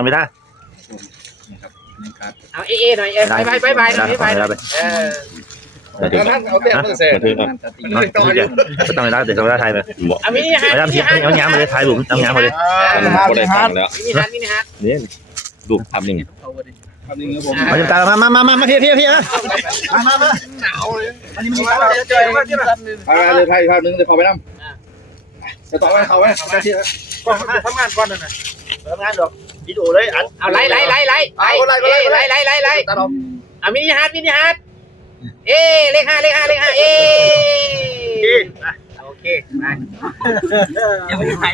ทำไม่ได้นะครับในการเอาเอเอหน่อยเอไปไปไปไปหน่อยไปหน่อยเออเดี๋ยวถึงท่านเอาเต้นมาเสร็จเดี๋ยวถึงมันต่ออยู่จะต้องไม่ได้เดี๋ยวจะไม่ได้ไทยไปเอามินิฮาร์ไม่ดได้มินิที่ฮาร์ดเอาย้ำมาเลยไทยบุ๋มเอาย้ำมาเลยก็ได้ตังค์แล้วมินิฮาร์ดมินิฮาร์ดนี่ดูภาพนิ่งคำนึงครับผมมาจับตามามามามามาพี่พี่พี่นะมามามาหนาวเลยอันนี้มีการเจอเจอที่ไหนไปเลยไปภาพนึงจะขอไปน้ำจะต่อไปเขาไว้หน้าที่ก่อนทำงานก่อนนะทำงานดอก วิดีโอเลยอันเอาไล่ไล่ไล่ไล่ไล่ไล่ไล่ไล่ไล่ไล่ตลอดเอามินิฮาร์ดมินิฮาร์ดเอเลขห้าเลขห้าเลขห้าเอโอเคไปยังไม่ไป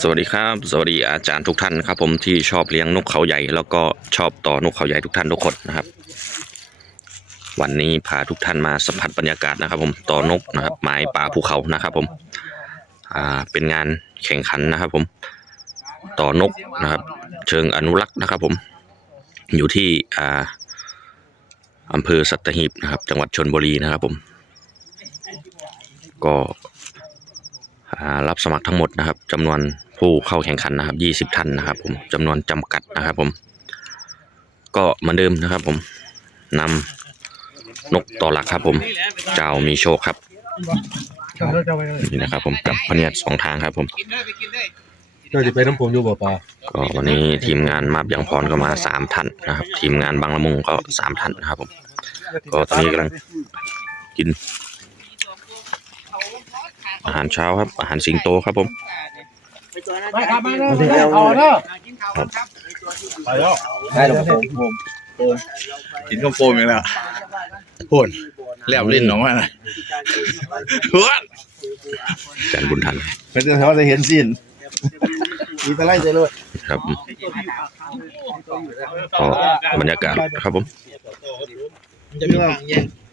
สวัสดีครับ สวัสดีอาจารย์ทุกท่านครับ ผมที่ชอบเลี้ยงนกเขาใหญ่ แล้วก็ชอบต่อนกเขาใหญ่ทุกท่านทุกคนนะครับ วันนี้พาทุกท่านมาสัมผัสบรรยากาศนะครับ ผมต่อนกนะครับไม้ป่าภูเขานะครับ ผม อ่าเป็นงานแข่งขันนะครับ ผม ต่อนกนะครับ เชิงอนุรักษ์นะครับ ผม อยู่ที่อ่าอำเภอสัตหีบนะครับ จังหวัดชนบุรีนะครับ ผม ก็อ่ารับสมัครทั้งหมดนะครับจำนวนผู้เข้าแข่งขันนะครับ 20 ท่านนะครับ ผมจำนวนจำกัดนะครับ ผม ก็เหมือนเดิมนะครับ ผมนำนกต่อหลักครับ ผม เจ้ามีโชคครับนี่นะครับ ผมกับพเนียดสองทางครับ ผม จ้าจะไปน้ำผมอยู่บ่ปลาก็วันนี้ทีมงานมาบยังพรก็มาสามท่านนะครับ ทีมงานบางละมุงก็สามท่านนะครับผมก็ตอนนี้กำลังกิน อาหารเช้าครับ อาหารสิงโตครับผมไปครับมาเลยเอาเนาะกินข้าวครับไปแล้วได้หรอผมผมกินข้าวโพดมาแล้วพูดแลบลิ้นออกมาหน่อยหัวอาจารย์บุญทันเป็นจะเขาจะเห็นสิ้น มีตะไลใจเลยครับก็บรรยากาศครับผมจะมี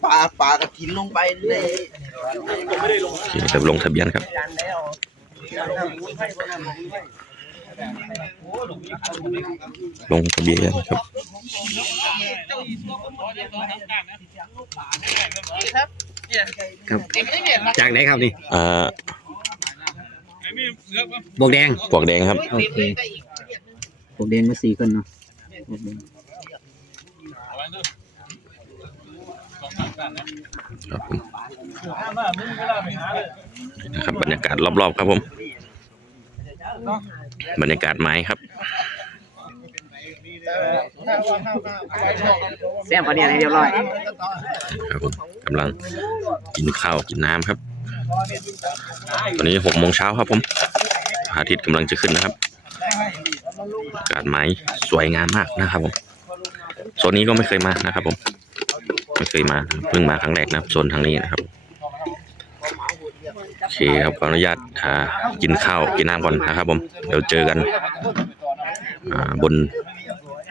ปลาปลากระถินลงไปในที่จะลงทะเบียนครับลงทะเบียนครับจากไหนครับนี่อ่า บวกแดงปวกแดงครับ โอเคบวกแดงมาสี่คนเนาะบวกแดงครับผมนี่นะครับบรรยากาศรอบๆครับผม บรรยากาศไม้ครับ แซมเขาเนี่ยเรียบร้อย ครับผมกำลังกินข้าวกินน้ำครับ ตอนนี้หกโมงเช้าครับผมพระอาทิตย์กำลังจะขึ้นนะครับอากาศไม้สวยงามมากนะครับผมโซนนี้ก็ไม่เคยมานะครับ ผมไม่เคยมาเพิ่งมาครั้งแรกนะครับโซนทางนี้นะครับโอเคครับขออนุญาตอ่ากินข้าวกินน้ำก่อนนะครับ ผมเดี๋ยวเจอกันบน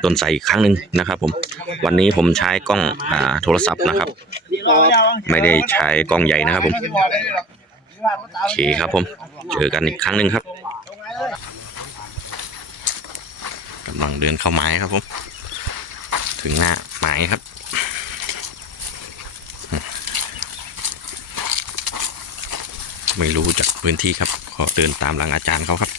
ต้นไทรอีกครั้งหนึ่งนะครับ ผม วันนี้ผมใช้กล้องอ่าโทรศัพท์นะครับ ไม่ได้ใช้กล้องใหญ่นะครับ ผมโอเคครับผมเจอกันอีกครั้งหนึ่งครับกำลังเดินเข้าไม้ครับผม ถึงหน้าไม้ครับไม่รู้จากพื้นที่ครับก็เดินตามหลังอาจารย์เขาครับ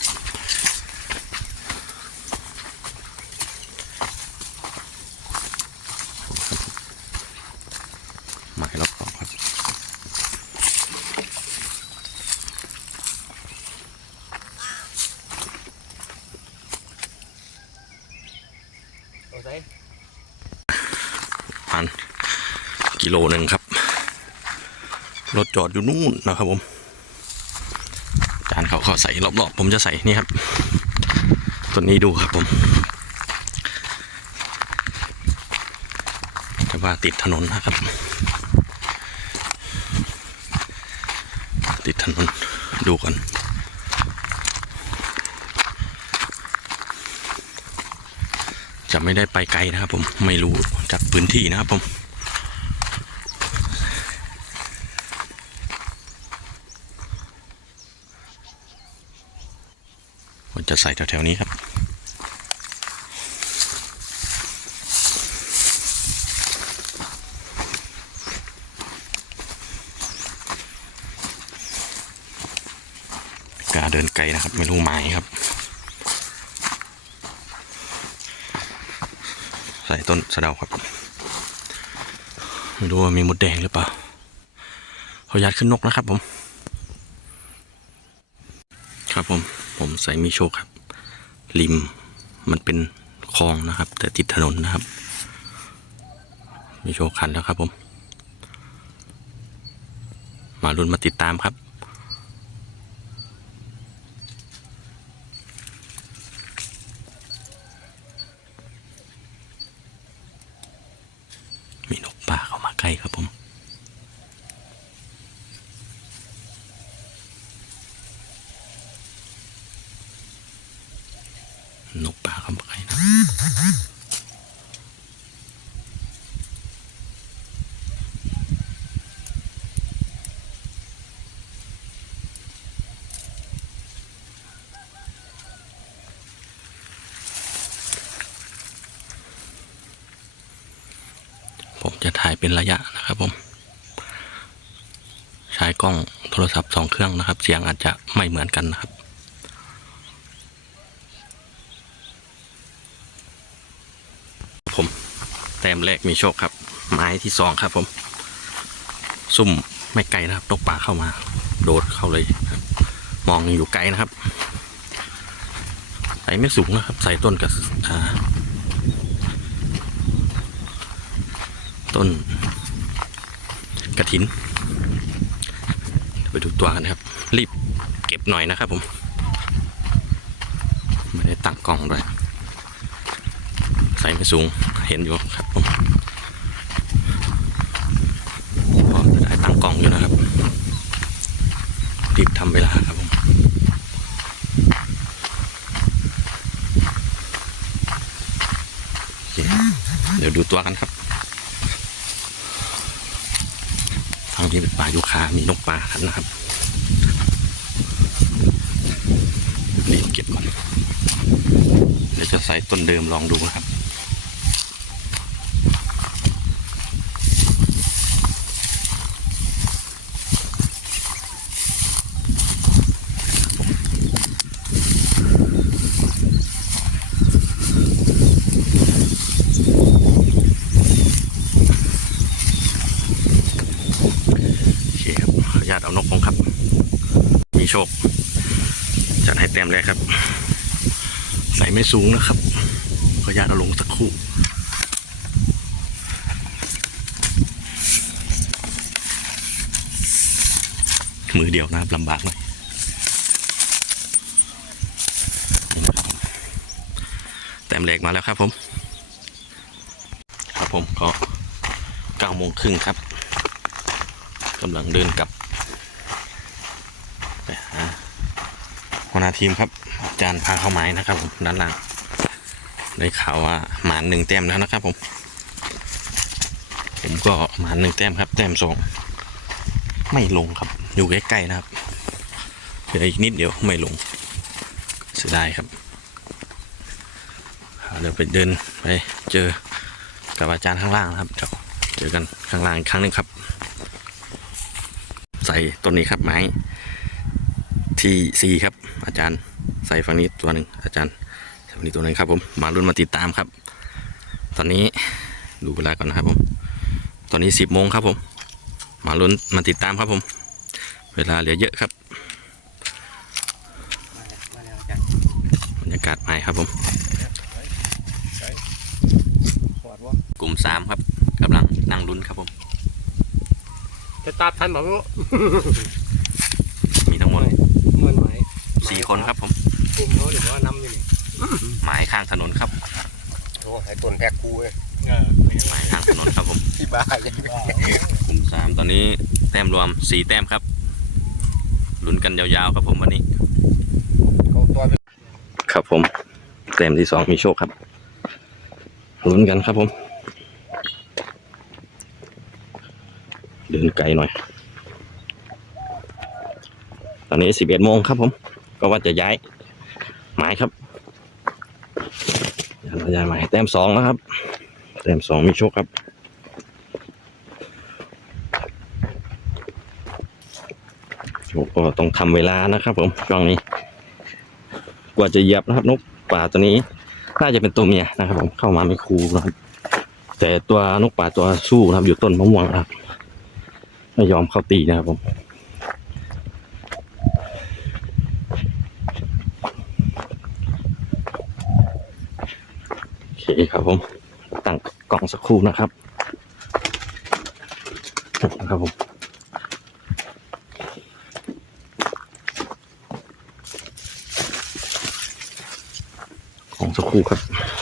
ไม้รอบๆครับ ประมาณกิโลหนึ่งครับ รถจอดอยู่นู่นนะครับผม จานเขาเขาใส่รอบๆ ผมจะใส่นี่ครับ ตัวนี้ดูครับผมแต่ว่าติดถนนนะครับ ติดถนนดูก่อน จะไม่ได้ไปไกลนะครับผมไม่รู้จากพื้นที่นะครับผมผมจะใส่แถวๆนี้ครับกล้าเดินไกลนะครับ ไม่รู้ไม้ครับ ส่ต้นสะเดาครับไม่รู้ว่ามีมดแดงหรือเปล่าเขายัดขึ้นนกนะครับผม ครับผม ผมใส่มีโชคครับ ริมมันเป็นคลองนะครับ แต่ติดถนนนะครับ มีโชคคันแล้วครับผม มาลุ้นมาติดตามครับ มีนก ป่าเข้ามาใครับผม นกป่าเข้ามาใกล้นะผมจะถ่าย เป็นระยะนะครับผม ใช้กล้องโทรศัพท์สองเครื่องนะครับ เสียงอาจจะไม่เหมือนกันนะครับผมแต้มแรกมีโชคครับไม้ที่สองครับ ผม ซุ่มไม่ไกลนะครับตกป่าเข้ามา โดดเข้าเลยครับมองอยู่ไกลนะครับใส่ไม่สูงนะครับ ใส่ต้นกับอ่า ต้นกระถิน ไปดูตัวกันครับ รีบเก็บหน่อยนะครับผมไม่ได้ตั้งกล้องด้วยใส่ไม่สูงเห็นอยู่ครับผมพอจะได้ตั้งกล้องอยู่นะครับรีบทำเวลาครับผมเดี๋ยวดูตัวกันครับทาง นี้เป็นป่ายูคา มีนกป่ากันนะครับรีบเก็บก่อน เดี๋ยวจะใส่ต้นเดิมลองดูนะครับ โอเคครับขออนุญาตเอานกลงครับ มีโชค จัดให้แต้มแรกครับ ใสูงนะครับ ขออนุญาตเอาลงสักครู่มือเดียวนะครับลำบากหน่อยแต้มแรกมาแล้วครับผม ครับผมก็เก้าโมงครึ่งครับกำลังเดินกลับไปหาหัวหน้าทีมครับ จารย์พาเข้าไม้นะครับผมด้านล่างได้ข่าวว่าหมานหนึ่งแต้มแล้วนะครับ ผม ผมก็หมานหนึ่งแต้มครับ แต้มสองไม่ลงครับ อยู่ใกล้ๆนะครับเหลืออีกนิดเดียวไม่ลงเสียดายครับเดี๋ยวไปเดินไปเจอกับอาจารย์ข้างล่างนะครับเดี๋ยวเจอกันข้างล่างอีกครั้งหนึ่งครับ ใส่ต้นนี้ครับไม้ที่สี่ครับ อาจารย์ ส่ฝั่งนี้ตัวหนึ่งอาจารย์ใส่ฝั่งนี้ตัวหนึ่งครับผมมารุ่นมาติดตามครับ ตอนนี้ดูเวลาก่อนนะครับผม ตอนนี้สิบโมงครับผม มาลุ้นมาติดตามครับผม เวลาเหลือเยอะครับบรรยากาศใหม่ครับผม กลุ่มสามครับกำลังนั่งลุ้นครับผม จะตามทันบอกว่ามีทั้งหมดเหมือนไหมสี่คนครับผม คุมเขาหรือว่านำอยู่นี่หมายข้างถนนครับโอ้ไอ้ต้นแพ็กคูเว้ยหมายข้างถนนครับผมที่บ้าเลยกลุ่มสามตอนนี้แต้มรวมสี่แต้มครับลุ้นกันยาวๆครับผมวันนี้เขาตัวเป็นครับผมแต้มที่สองมีโชคครับลุ้นกันครับผม เดินไกลหน่อย ตอนนี้สิบเอ็ดโมงครับผม ก็ว่าจะย้าย หมายครับย้ายหมายแต้มสองแล้วครับ แต้มสองมีโชคครับโชคก็ต้องทำเวลานะครับ ผมช่วงนี้ กว่าจะเหยียบนะครับ นกป่าตัวนี้ น่าจะเป็นตัวเมียนะครับ ผมเข้ามาไม่คูนะครับแต่ตัวนกป่าตัวสู้นะครับ อยู่ต้นมะม่วงนะครับไม่ยอมเข้าตีนะครับผม ดีคครับผมตั้งกล่องสักครู่นะครับนะครับผมของสักครู่ครับ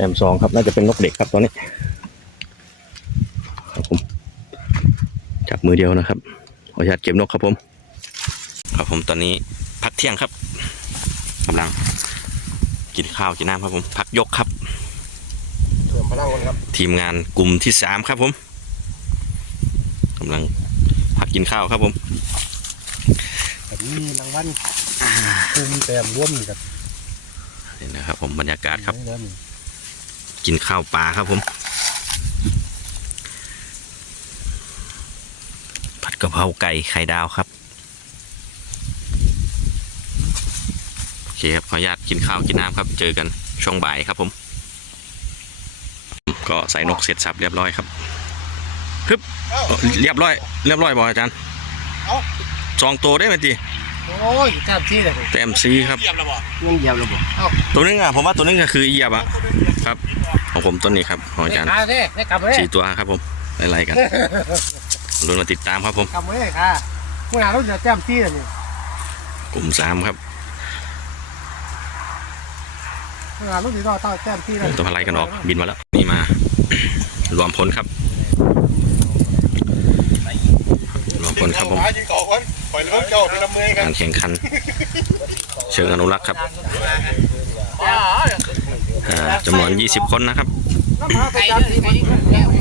แอมสองครับน่าจะเป็นนกเด็กครับตอนนี้ครับผมจับมือเดียวนะครับขออนุญาตเก็บนกครับผม ครับผมตอนนี้พักเที่ยงครับกำลังกินข้าวกินน้ำครับผม พักยกครับเพิ่มพลังคนครับทีมงานกลุ่มที่สามครับผมกำลังพักกินข้าวครับผมแบบนี้รางวัลคุมแต้มร่วมกับนี่นะครับผมบรรยากาศครับเริ่ม กินข้าวปลาครับผม ผัดกะเพราไก่ไข่ดาวครับ โอเคครับ ขออนุญาตกินข้าวกินน้ำครับ เจอกันช่วงบ่ายครับผม ก็ใส่นกเสร็จสับเรียบร้อยครับฮึบเอ้าเรียบร้อย เรียบร้อยบอกอาจารย์สองตัวได้ไหมตีโอ้ยจับที่เลยแต้มซีครับยังเหยียบระบบตัวนึงอะผมว่าตัวนึงก็คือเอียบอะ ครับ ของผมต้นนี้ครับของอาจารย์ขาเท่ให้กลับมาเลยสี่ตัวครับผมไล่ๆกันลุ้นมาติดตามครับผมกลับมาเลยค่ะเมื่อไหร่เราจะจับที่เลยนี่กลุ่มสามครับเมื่อไหร่เราจะต้องจับที่เลยตัวพลายกันออกบินมาแล้วนี่มารวมพลครับรวมพลครับผมยิงก่อคนปล่อยเรื่องเจ้าเป็นละเมยกันการแข่งขัน เชิงอนุรักษ์ครับอ่า จำนวน 20 คนนะครับ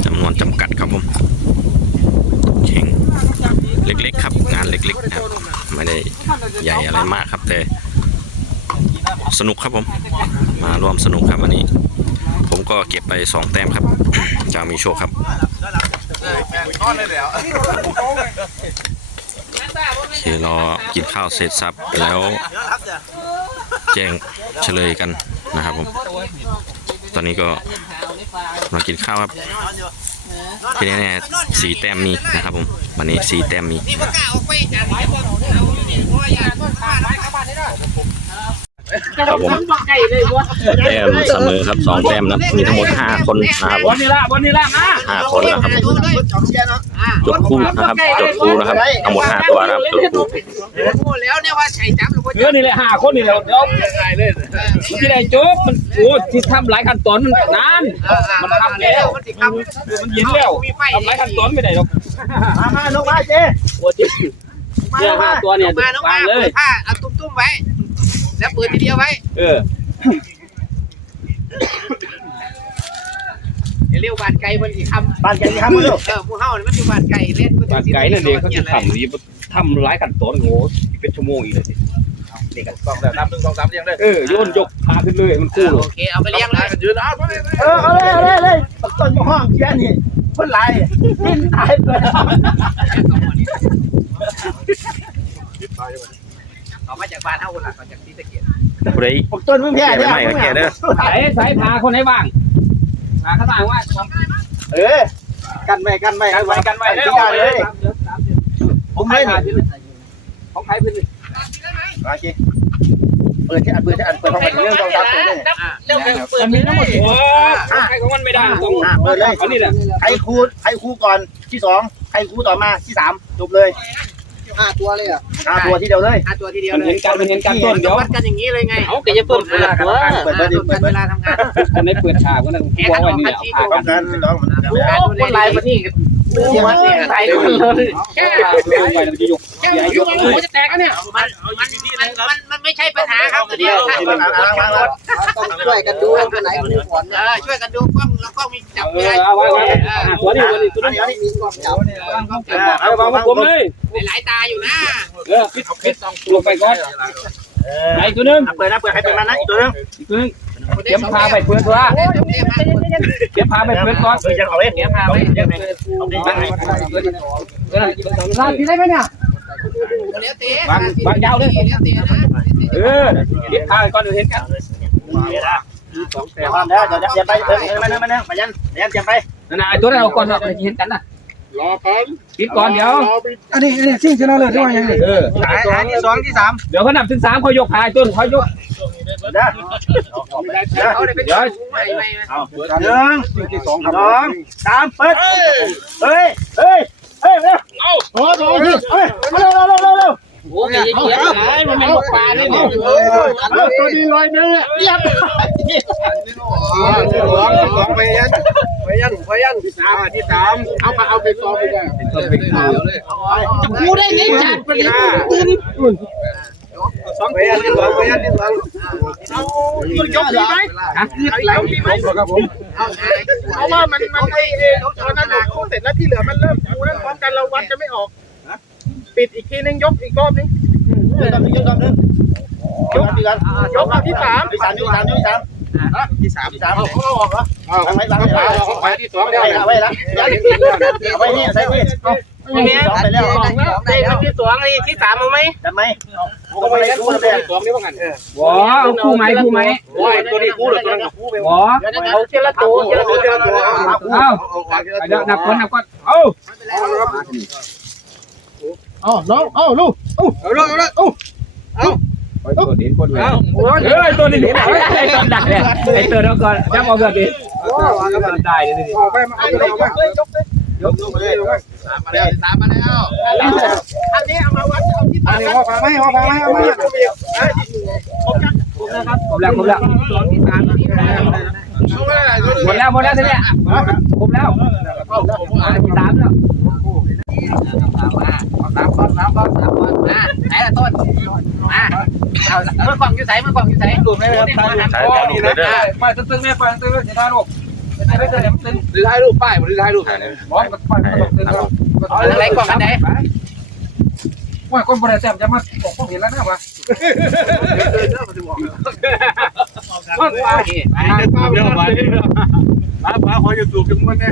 จำนวนจำกัดครับผมแข่งเล็กๆครับ งานเล็กๆนะครับไม่ได้ใหญ่อะไรมากครับแต่สนุกครับผม มารวมสนุกครับวันนี้ ผมก็เก็บไป 2 แต้มครับจะมีโชคครับนอนเลยแล้วโอเครอกินข้าวเสร็จสับแล้วแจ้งเฉลยกันนะครับผมต อนนี้ก็มากินข้าวครับที่นี่แน่ยสีแต้มมีนะครับผมวันนี้สีแต้มมี ครับผมแต้มเสมอครับสองแต้มนะมีทั้งหมดห้าคนนะครับผมวันนี้ละวันนี้ละมาห้าคนนะครับจดคู่นะครับจดคู่นะครับทั้งหมดห้าตัวนะครับจดคู่แล้วเนี่ยว่าใส่จับหรือว่าเออนี่แหละห้าคนนี่แหละเดี๋ยวที่ไหนโจ๊กมันโอ้ที่ทำหลายขั้นตอนมันนานมันทำแล้วมันติดคำมันเย็นแล้วทำหลายขั้นตอนไม่ได้หรอกมามานกมาเจ๊โอ้จริงเนี่ยห้าตัวเนี่ยมานกวามางเลเปิยดผ้าเอาตุ้มๆไว้ แล้วเปิดทีเดียวไว้เอออย่าเรียกบานไก่มันสิคำบานไก่สิคำมันลูกเออหมูเฮานี่มันอยู่บานไก่เล่นบานไก่นั่นเองเขาจะทำนี่ทำหลายขั้นตอนโง่เป็นชั่วโมงอีกเลยสองแบบนับหนึ่งสองสามเรียงเลยเออโยนยกขาขึ้นเลยมันคู่โอเคเอาไปเลี้ยงเลยยืนเอาไปเลยเออเอาเลยเอาเลยเอาเลยต้นห้องเชียนี่คนไรกินตายไปแล้วเอามาจากบ้านเฮาคนละมาจากที่ตะเกียบ ผู้ใดผมต้นมึงแพ้แก่ไม่ไหม้ก็แก่เด้อสายสายพาคนให้ว่างพาข้างล่างว่าเออกันไม่กันไม่กันไว้กันไว้ที่แล้วยาเลยผมให้พาของใครเป็นโอเคเปิดที่อันเปิดที่อันเปิดห้องไปเรื่องสองสามตัวเลยมันมีทั้งหมดโอ้ใครของมันไม่ได้ต้องอะเปิดเลยอันนี้แหละใครครูใครครูก่อนที่สองใครครูต่อมาที่สามจบเลยเห้าตัวเลยอะห้าตัวที่เดียวเลยห้าตัวทีเดียวมันเลเห็ยนกันมันเห็นกันต้นเดี๋ยววัดกันอย่างนี้เลยไงเอาแกจะเปิดเปิดตัวเปิดเปิดดิเปิดเวลาทำงานกันได้เปิดฉากก็นั่นกูบอกไว้นี่แหละเอาต้องการไม่ต้องมันการดูแลวันนี้ วันนี้หลายคนเลยแค่เอาไว้แล้วจะยแค่ยุ่งหัวจะแตกแล้วเนี่ยมันมันมันมันไม่ใช่ปัญหาครับตัวเดียวต้องช่วยกันดูคนไหนคนก่อนเออช่วยกันดูกล้องแล้วกล้องมีจับเอไม่อได้เอาไว้ตัวนี้ตัวนี้ตัวนี้มีกล้องจับเอาวางมาผมเลยหลายตาอยู่นะเออปิดปิดลงไปก่อนไอ้ตัวนึงเปิดนะเปิดให้ตัวนั้นนะอีกตัวนึงอีกตัวนึง เตรียมพาไปเพื่อนตัวเตรียมพาไปเพื่อนก่อนเออยังเอาเองเตรียมพาไปยังไงเอาดิยังไงเออลาดที่ได้ไหมเนี่ยเลี้ยวเตะบางบางยาวเลยเลี้ยวเตะนะเออเตรียมพาไปก่อนเดี๋ยวเห็นกันแต่ความแล้วเดี๋ยวจะไปเออมาเนิ่งมาเนิ่งมายันยันจะไปนั่นน่ะไอ้ตัวนั้นเอาก่อนเนาะเห็นกันน่ะ รอก่อนปิดก่อนเดี๋ยวอันนี้อันนี้สิ่งที่เราเลือกที่ว่ายังไงเออสายสายที่สองที่สามเดี๋ยวเขานับถึงสามเขายกพายต้นเขายกเด้อเขาเลยไปเดี๋ยวใหม่ใหม่เอาหนึ่งสิ่งที่สองครับสองสามเปิดเฮ้ยเฮ้ยเฮ้ยเร็วโอ้โหเฮ้ยเร็วเร็วเร็วเร็วเร็ว โอ้ยเกียนไหนมันเป็นลูกปลาเนี่ยตัวดีลอยเนื้อเรียบสองสองไปยันไปยันไปยันที่สามที่สามเอามาเอาไปสอไปยันจะพูดได้ไงจัดประเดี๋ยวตื่นสองไปยันที่สองไปยันที่สองมันยกดีไหมฮะครับผมเพราะว่ามันมันไอ้เองตอนนั้นเราเสร็จแล้วที่เหลือมันเริ่มคูนั่นพร้อมกันเราวัดจะไม่ออก ปิดอีกทีนึงยกอีกรอบนึงยกรอบนึงยกรอบนึงยกอีกยกรอบที่สามที่สามที่สามที่สามที่สามที่สามเขาออกเหรอเอาทำไมหลังเอาไปที่สองแล้วเอาไว้ละเอาไว้นี่ใส่นี่เอาไปสองไปแล้วได้แล้วที่สองไอ้ที่สามเอาไหมจำไหมเอาไปเลยคู่เลยสองนี่ว่างันบ่เอาคู่ไหมคู่ไหมโอ้ยตัวนี้คู่หรือตัวนั้นคู่ไปบ่เอาเจละตัวเจละตัวเจ้าตัวเอาเดี๋ยวนับคนนับคนเอา อ๋อน้องอ๋อลูกเอาละเอาละตัวนี้คนเลยเฮ้ยตัวนี้ไอ้ตัวดักเนี่ยไอ้ตัวนั้นก่อนจับเอาเกิดดิได้เลยดิออกไปมาเอาไปเอาไปยกไปยกไปยกไปสามมาแล้วสามมาแล้วอันนี้เอามาวัดเอาที่อันนี้ว่าฟังไหมว่าฟังไหมเอามาครบแล้วครบแล้วหมดแล้วหมดแล้วทีเนี้ยครบแล้วที่ สามแล้วสามคนสามคนสามคนมาไหนละต้นมาเมื่อกล่องอยู่ไหนเมื่อกล่องอยู่ไหนดูไม่ได้ครับใช้แต่ลูกเลยเด้อไปตึ้งๆแม่ไปตึ้งๆจะได้ลูกจะได้เจอตึ้งหรือถ่ายรูปป้ายหรือถ่ายรูปมองกับไปตึ้งๆเอาอะไหนกล่องอันไหนว่าคนบริษัทจะมาบอกผมเห็นแล้วนะวะ มันไปเดี๋ยวมาป้าป้าขออยู่ตัวกันมันเนี่ย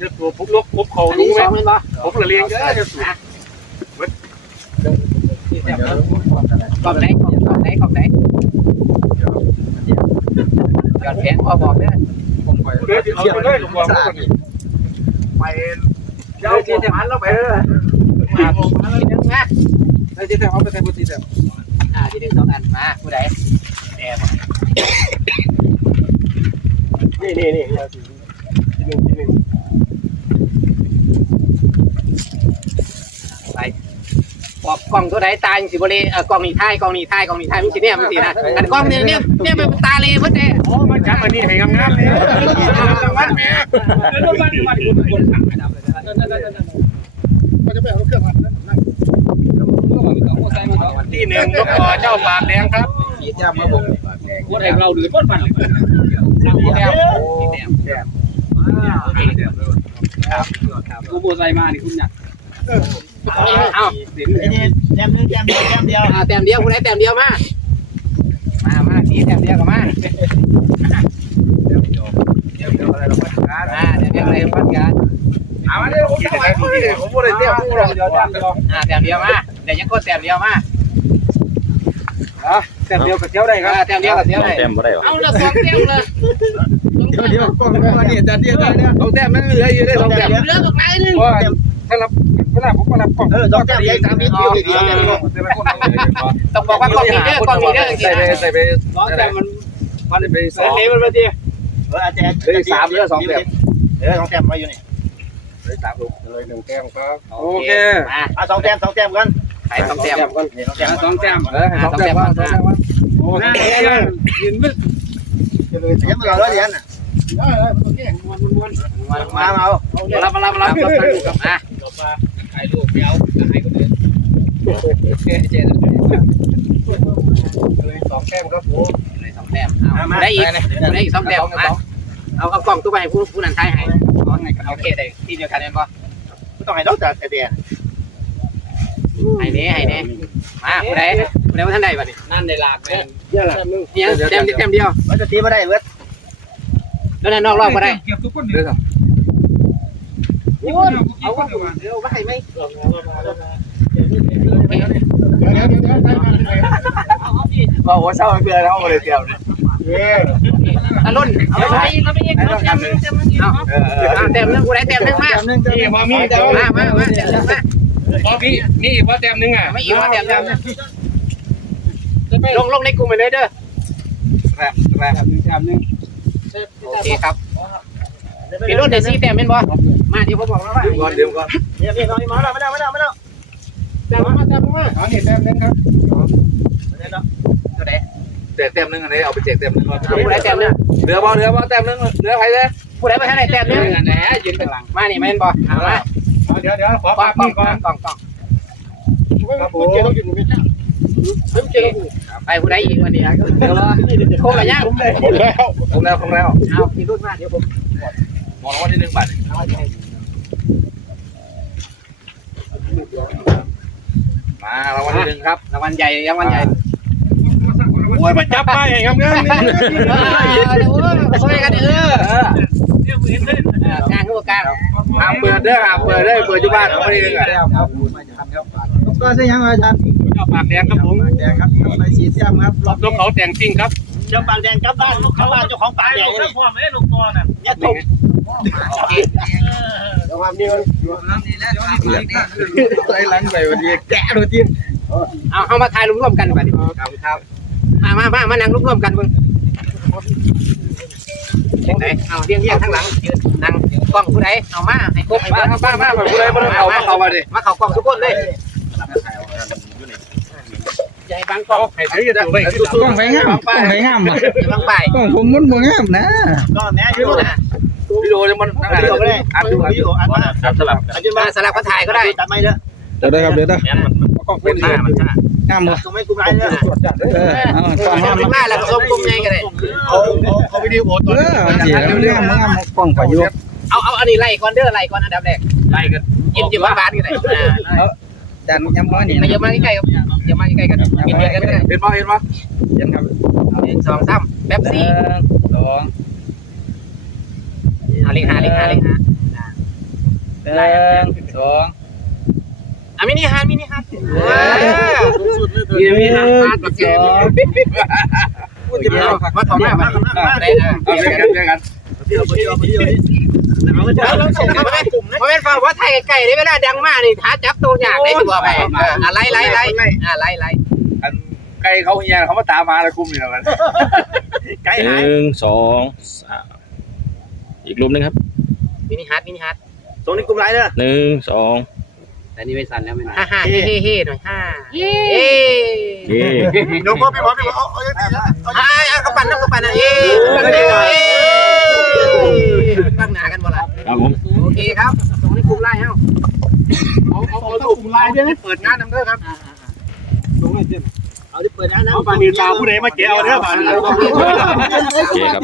จะตัวผมลบผมเขารู้ไหมผมละเลียงเยอะจะสูกล่องไหนกล่องไหนกล่องไหนหยอดแขนพอบอกเด้อเดี๋ยวเอาไปเลยหลวงพ่อไปเจ้าที่จะหันเราไปเลยมาทีนึงนะ ไอ้ที่จะเอาไปใส่บุตรที่จะอ่าทีนึงสองอันมาผู้ใดนี่นี่นี่ปอบกล่องตัวไหนตายสิบริเออกล่องนี้ท้ายกล่องนี้ท้ายกล่องนี้ท้ายมันสิเนี่ยมันสินะอันกล่องเนี่ยเนี่ยเนี่ยเป็นตาเลยเพื่อนเด้โอ้มาจับอันนี้ให้งามๆเลยรางวัลแม่รถบ้านบ้านคนคนขับไปดับเลยก็จะไปเอาเครื่องมา ที่หนึ่งนกเจ้าปากแดงครับขีดยามาบุกคนไอ้เราหรือคนบ้านเลยขีดแดงกูโบไซมานี่คุณเนี่ยเอานี่แต้มนึงแต้มเดียวแต้มเดียวอ่าแต้มเดียวผู้ใดแต้มเดียวมา มามาสีแต้มเดียวกับมามาแต้มเดียวอะไรพัดกันเอามาเลยผมจะไปคุยผมบ่ได้เตี้ยผู้หรอกเดี๋ยวแต้มเดียวอ่าแต้มเดียวมา เดี๋ยวยังก็แต้มเดียวมาแต้มเดียวกับเจ้าได้ครับอ่าแต้มเดียวกับเดียวเลยเต็มบ่ได้หรอเอาละสองแต้มเลยเดี๋ยวเดี๋ยวกล้องมานี่แต้มเดียวได้เนี่ยสองแต้มนั่นเหลืออยู่ได้สองแต้มเรื่องตกไหนนึงเพราะถ้ารับเวลาผมก็รับกล้องเออสองแต้มเดียวสามนิดเดียวเดียวแต้มเดียวต้องบอกว่ากล่องนี้เด้อกล่องนี้เด้อจริใส่งไปๆใส่ไปสองแต้มมันมันไปสองเออมันมาดิเอออาจารย์เออสองแต้มเออสองแต้มไว้อยู่นี่สเลยหนึ่งแก้มครับโอเคมาอะสองแต้มสองแต้มกัน ใส่สองแต้มก่อนสองแต้มเออสองแต้มก่อนนะโอเคยืนมึกเสียงมันเราแล้วเหรียญมาเอารับมารับมารับมาถ่ายรูปเดี๋ยวให้คนอื่นเจ๊เลยสองแก้มครับผมสองแต้มได้อีกได้อีกสองแต้มมาเอาเอากล่องตู้ไปผู้ผู้นั้นทายให้โอเคได้ทีเดียวกันเองป่ะไม่ต้องให้ดอกแต่แต่เดียให้เน่ให้เน่มาผู้ใดผู้ใดว่าท่านใดบ้านี่นั่นในหลากเนี่ยเนี่ยแต้มแต้มเดียวมันจะตีไม่ได้เว้ยแล้วนั่นนอกรอบก็ได้เก็บทุกคนเลยเอาเดี๋ยวไปไหมก็หัวเศร้าเกลือแล้วเลยเดียวเนี่ยตะลุ่นเอาไปเอาไปเอาแต้มนึงเอาแต้มนึงผู้ใดแต้มนึงมานี่มามีแต่มามามาแต้มนึงมา พอพี่นี่ว่าแต้มนึงอะไม่อีกว่าแต้มนึงลงลงในกลุ่มไปเลยเด้อแรมแรมแต้มนึงโอเคครับพี่รุ่นเดี๋ยวซีแต้มเป็นบ่มาเดี๋ยวผมบอกแล้วว่าก่อนเดี๋ยวก่อนเนี่ยพี่น้องมาแล้วมาแล้วมาแล้วมาแล้วแต้มมาแต้มมาอันนี้แต้มนึงครับตัวใดแจกแต้มนึงอันนี้เอาไปแจกแต้มนึงก่อนผู้ใดแต้มนึงเหลือบ่เหลือบ่แต้มนึงเหลือใครเลยผู้ใดไปทางไหนแต้มนึงอันไหนยืนข้างหลังมานี่แม่นบ่เอามา เดี๋ยวเดี๋ยวขอกล้อภางพกนี่ก่อนกล้องกล้องครับผมเจอต้องอยู่นี่ไปผู้ใดอีกวันนี้เดี๋ยวรอคงระยะหมแล้วผมแล้วผมแล้วเอาพี่รุ่นมาเดี๋ยวผมมองว่าที่หนึ่งบาทมารางวัลที่หนึ่งครับรางวัลใหญ่รางวัลใหญ่โอ้ยมาจับไปงามงามนี่ช่วยกันเออ งานผู้การหาเปิดเด้อหาเปิดเด้อเปิดอยู่บ้านรางวัลที่หนึ่งอะก็ใช่ยังอาจารย์จ้าปากแดงครับผมแดงครับไปสีเสียมครับรอบนกเขาแต่งจริงครับเจ้าปากแดงกลับบ้านกลับบ้านเจ้าของปากแดงนี่พ่อไม่ลูกตัวน่ะเนี่ยตกเดี๋ยวความนี้มันใจลังไปวันนี้แกะดูทีนเอาเอามาถ่ายรวมกันไปดิครับครับมามามานั่งรวมกันเบิ่ง ไหนเอาเรียงเรียงข้างหลังยืนนั่งกล้องผู้ใดเอามาให้ครบมาครับมามาผู้ใดมาเอามาเข้ามาดิมาเข้ากล้องทุกคนเลยอย่าให้บังกล้องให้ถือจะถูกไปกล้องไปงามกล้องไปงามอย่าบังไปกล้องผมมันบ่งามนะก็แม่อยู่นะวิดีโอเนี่ยมันนั่งวิดีโอไม่ได้อัดดูวิดีโออัดมาครับสลับอัดจนมามาสลับกันถ่ายก็ได้ตัดไม่เด้อเดี๋ยวได้ครับเดี๋ยวได้กล้องเป็นหน้ามันใช่ งามบ่ส่งให้กูไปเด้อเออเอากล้องงามข้างหน้าแล้วก็ส่งกลุ่มใหญ่ก็ได้เอาเอาวิดีโอเออมันสิเรื่องงามกล้องไปอยู่เอาเอาอันนี้ไล่ก่อนเด้อไล่ก่อนอันดับแรกไล่กันยิ้มยิ้มบ้านๆก็ได้จานยำน้อยนี่อย่ามาใกล้ๆอย่ามาใกล้ๆกันกินเบียร์กันก็ได้เห็นบ่เห็นบ่เห็นครับหนึ่งสองสามแป๊บหซี่นึ่งสองเอาเลขหาเลขหาเลขหาหนึ่งสอง อะมินิฮาร์ดมินิฮาร์ดมีมีนะฮาร์ดแบบเกมมาต่อมามาได้นะเอาไปกันไปกันวิดีโอวิดีโอวิดีโอนี่เพราะเป็นฟังว่าไทยไก่ได้เวลาดังมากนี่ท้าจับตัวอย่างได้ตัวไปอะไล่ไล่ไล่อะไล่ไล่อันไก่เขาเฮียเขามาตามมาแล้วคุมนี่แล้วกันไกลหหายนึ่งสองสามอีกรูปหนึงครับมินิฮาร์ดมินิฮาร์ดตรงนี้กลุ่มไรเด้อหนึ่งสอง แต่นี่ไม่สั่นแล้วไม่นาน ฮ่าฮ่าเฮ้เฮ้เฮ้หน่อยฮ่าเฮ้เย่น้องพ่อพี่หมอพี่หมอเอาเอาเอาอะกระปั่นน้ำกระปั่นอะเฮ้ตั้งหนากันบ่ล่ะครับผม โอเคครับตรงนี้คุมไล่เอ้าเอาเอาเอากลุ่มไล่ด้วยนะเปิดงานนำเด้อครับเอาที่เปิดร้านนะปานีตาผู้ใดมาเกี่ยวเด้อปานี โอเคครับ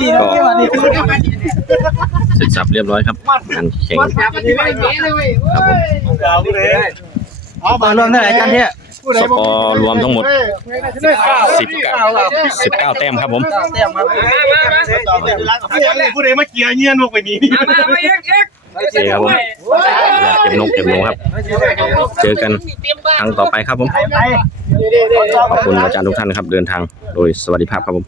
ก็เสร็ จสับเรียบร้อยครับงานแข่งจับมันที่ไม่เมเลยครับผมตาผู้ใดเอามารวมได้ไหนกันเนี่ยสกอร์รวมทั้งหมดสิบสิบเก้าแต้มครับผมเต็มครับต่อไปร้านของผู้ใดมาเกี่ยวเงี้ยนพวกไปนี้โอเคครับผมเก็บนกเก็บหนูครับ เจอกันครั้งต่อไปครับผม ขอบคุณอาจารย์ทุกท่านนะครับ เดินทางโดยสวัสดิภาพครับผม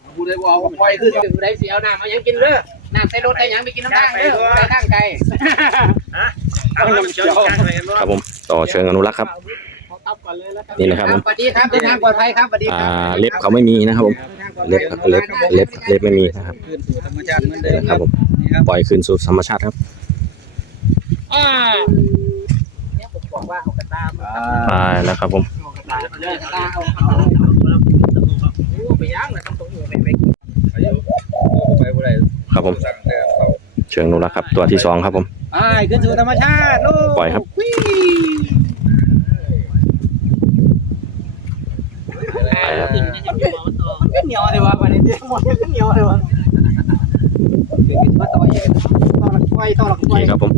ผู้ใดว่าเอาปล่อยขึ้นอยู่ได้เสียวน้ำมายังกินเด้อน้ำใส่รถได้ยังไปกินน้ำทางเด้อไปทางไกลครับผมต่อเชิงอนุรักษ์ครับ นี่นะครับผมสวัสดีครับเดินทางปลอดภัยครับสวัสดีอ่าครับเล็บเขาไม่มีนะครับผม เล็บเล็บเล็บเล็บไม่มีนะครับธรรมชาติเหมือนเดิมนะครับผมปล่อยคืนสู่ธรรมชาติครับเนี่ยผมบอกว่าเอากระตามาไปแล้วครับผมเอากระตาเอากระตาเอาเอาโอ้ไปย่างเลยต้องตรงหัวไปไป ครับผม เชิงนูนแล้วครับ ตัวที่สองครับผมไอ้ขึ้นสู่ธรรมชาติลูกปล่อยครับ ไปครับขึ้นเหนียวเลยวะวันนี้หมดขึ้นเหนียวเลยวะขึ้นมาต่ออีกต่อหลักไฟต่อหลักไฟ นี่ครับผม